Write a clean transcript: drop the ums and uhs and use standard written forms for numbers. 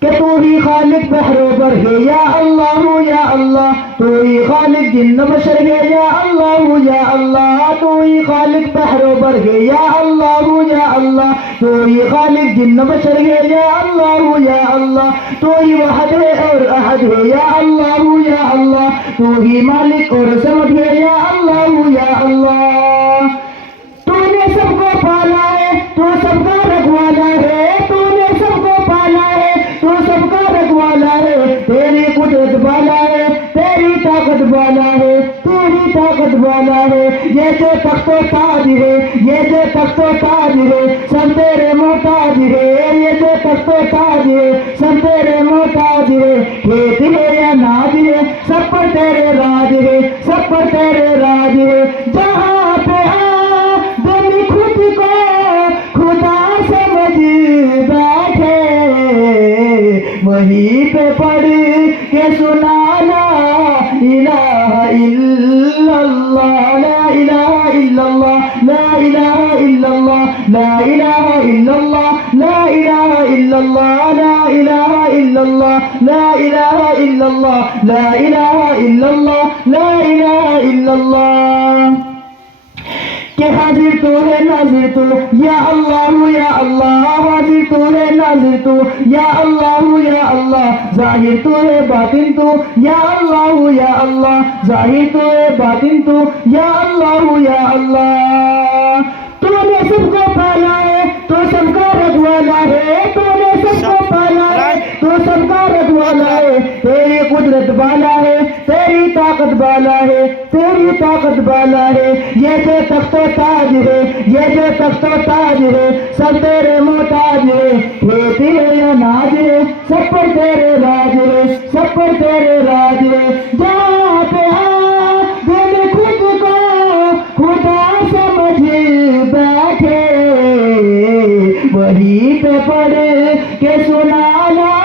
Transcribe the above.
کہ تو ہی خالق بحر و بر ہے یا اللہ یا اللہ، تو ہی خالق جن بشر ہے یا اللہ یا اللہ، تو ہی خالق بحر و بر ہے یا اللہ یا اللہ، تو ہی خالق جن بشر ہے یا اللہ یا اللہ، تو ہی وحد ہے اور احد ہے یا اللہ یا اللہ، تو ہی مالک اور سمد ہے یا اللہ یا اللہ۔ تو نے سب کو پالا ہے، تو سب کا رکھوالا ہے، تو نے سب کو پالا ہے، تو سب کا رکھوالا ہے، تیری قدرت والا ہے، تیری طاقت والا ہے، تیری طاقت والا ہے۔ یہ جو تخت و تاج ہے، یہ جو تخت و تاج ہے، سب تیرے محتاج ہے، یہ جو تخت و تاج ہے، سب تیرے محتاج ہے۔ کھیت ہے یا ناج ہے، سب پر تیرے راج ہے، سب پر تیرے راج ہے۔ جہاں پہ خود کو خدا سمجھ بیٹھے، وہیں پہ پڑھ کے سنا لا الہ الا اللہ، لا الہ الا اللہ، لا الہ الا اللہ، لا الہ الا اللہ، لا الہ الا اللہ، لا الہ الا اللہ، لا الہ الا اللہ، لا الہ الا اللہ، لا الہ الا اللہ۔ کہ حاضر تو ہے ناظر تو یا اللہ یا اللہ، حاضر تو ہے ناظر تو یا اللہ یا اللہ، ظاہر تو ہے باطن تو یا اللہ یا اللہ، ظاہر تو ہے باطن تو یا اللہ یا اللہ۔ تو نے سب کو پالا ہے، تو سب کا رکھوالا ہے، تو نے سب کو پالا ہے، تو سب کا رکھوالا ہے، تیری قدرت والا ہے، تیری طاقت والا ہے، تیری طاقت والا ہے۔ یہ جو تخت و تاج ہے، یہ جو تخت و تاج ہے، سب تیرے محتاج ہے۔ کھیت ہے یا ناج ہے، سب پر تیرے راج ہے، سب پر تیرے راج ہے۔ جہاں پہ دل خود کو خدا سمجھ بیٹھے، وہیں پہ پڑھ کے سنا لا